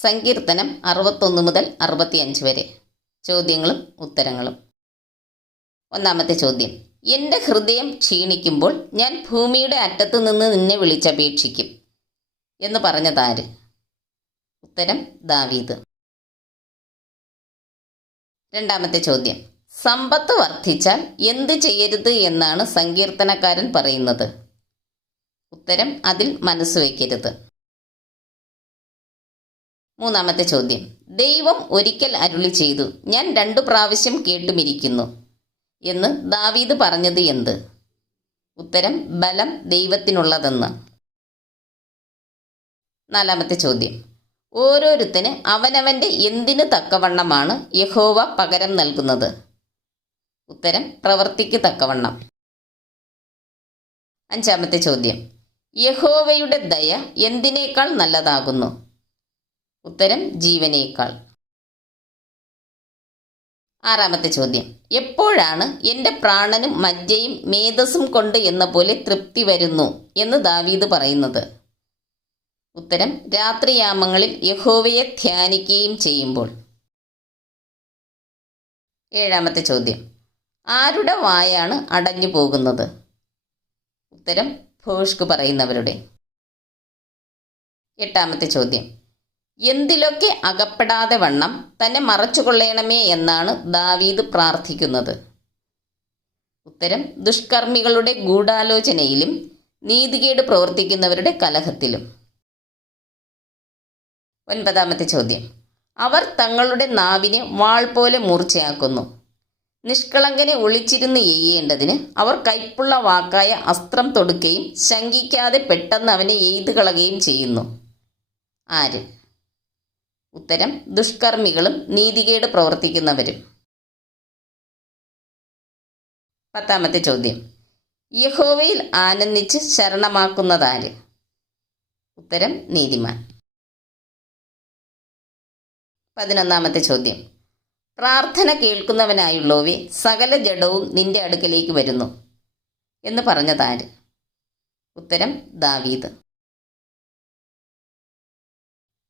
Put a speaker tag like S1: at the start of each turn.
S1: സങ്കീർത്തനം അറുപത്തൊന്ന് മുതൽ അറുപത്തിയഞ്ച് വരെ. ചോദ്യങ്ങളും ഉത്തരങ്ങളും. ഒന്നാമത്തെ ചോദ്യം. എന്റെ ഹൃദയം ക്ഷീണിക്കുമ്പോൾ ഞാൻ ഭൂമിയുടെ അറ്റത്ത് നിന്ന് നിന്നെ വിളിച്ചപേക്ഷിക്കും എന്ന് പറഞ്ഞതാര് ഉത്തരം ദാവീദ്. രണ്ടാമത്തെ ചോദ്യം. സമ്പത്ത് വർദ്ധിച്ചാൽ എന്ത് ചെയ്യരുത് എന്നാണ് സങ്കീർത്തനക്കാരൻ പറയുന്നത്. ഉത്തരം അതിൽ മനസ്സ് വയ്ക്കരുത് മൂന്നാമത്തെ ചോദ്യം. ദൈവം ഒരിക്കൽ അരുളി ചെയ്തു ഞാൻ രണ്ടു പ്രാവശ്യം കേട്ടുമിരിക്കുന്നു. എന്ന് ദാവീദ് പറഞ്ഞത് എന്ത്? ഉത്തരം ബലം ദൈവത്തിനുള്ളതെന്ന്. നാലാമത്തെ ചോദ്യം. ഓരോരുത്തന് അവനവന്റെ എന്തിനു തക്കവണ്ണമാണ് യഹോവ പകരം നൽകുന്നത്? ഉത്തരം പ്രവർത്തിക്ക് തക്കവണ്ണം. അഞ്ചാമത്തെ ചോദ്യം. യഹോവയുടെ ദയ എന്തിനേക്കാൾ നല്ലതാകുന്നു? ഉത്തരം ജീവനേക്കാൾ. ആറാമത്തെ ചോദ്യം. എപ്പോഴാണ് എന്റെ പ്രാണനും മജ്ജയും മേധസ്സും കൊണ്ട് എന്ന പോലെ തൃപ്തി വരുന്നു എന്ന് ദാവീദ് പറയുന്നത്? ഉത്തരം രാത്രിയാമങ്ങളിൽ യഹോവയെ ധ്യാനിക്കുകയും ചെയ്യുമ്പോൾ. ഏഴാമത്തെ ചോദ്യം. ആരുടെ വായാണ് അടഞ്ഞു പോകുന്നത്? ഉത്തരം ഭോഷ്ക് പറയുന്നവരുടെ. എട്ടാമത്തെ ചോദ്യം. എന്തിലൊക്കെ അകപ്പെടാതെ വണ്ണം തന്നെ മറച്ചുകൊള്ളണമേ എന്നാണ് ദാവീദ് പ്രാർത്ഥിക്കുന്നത്. ഉത്തരം ദുഷ്കർമ്മികളുടെ ഗൂഢാലോചനയിലും നീതികേട് പ്രവർത്തിക്കുന്നവരുടെ കലഹത്തിലും. ഒൻപതാമത്തെ ചോദ്യം. അവർ തങ്ങളുടെ നാവിനെ വാൾ പോലെ മൂർച്ചയാക്കുന്നു. നിഷ്കളങ്കനെ ഒളിച്ചിരുന്ന് എയ്യേണ്ടതിന് അവർ കൈപ്പുള്ള വാക്കായ അസ്ത്രം തൊടുക്കുകയും ശങ്കിക്കാതെ പെട്ടെന്ന് അവനെ എയ്തു കളയുകയും ചെയ്യുന്നു. ആര്? ഉത്തരം ദുഷ്കർമ്മികളും നീതികേട് പ്രവർത്തിക്കുന്നവരും. പത്താമത്തെ ചോദ്യം. യഹോവയിൽ ആനന്ദിച്ച് ശരണമാക്കുന്നതാര്? ഉത്തരം നീതിമാൻ. പതിനൊന്നാമത്തെ ചോദ്യം. പ്രാർത്ഥന കേൾക്കുന്നവനായുള്ളവേ സകല ജഡവും നിന്റെ അടുക്കലേക്ക് വരുന്നു. എന്ന് പറഞ്ഞതാര്? ഉത്തരം ദാവീദ്.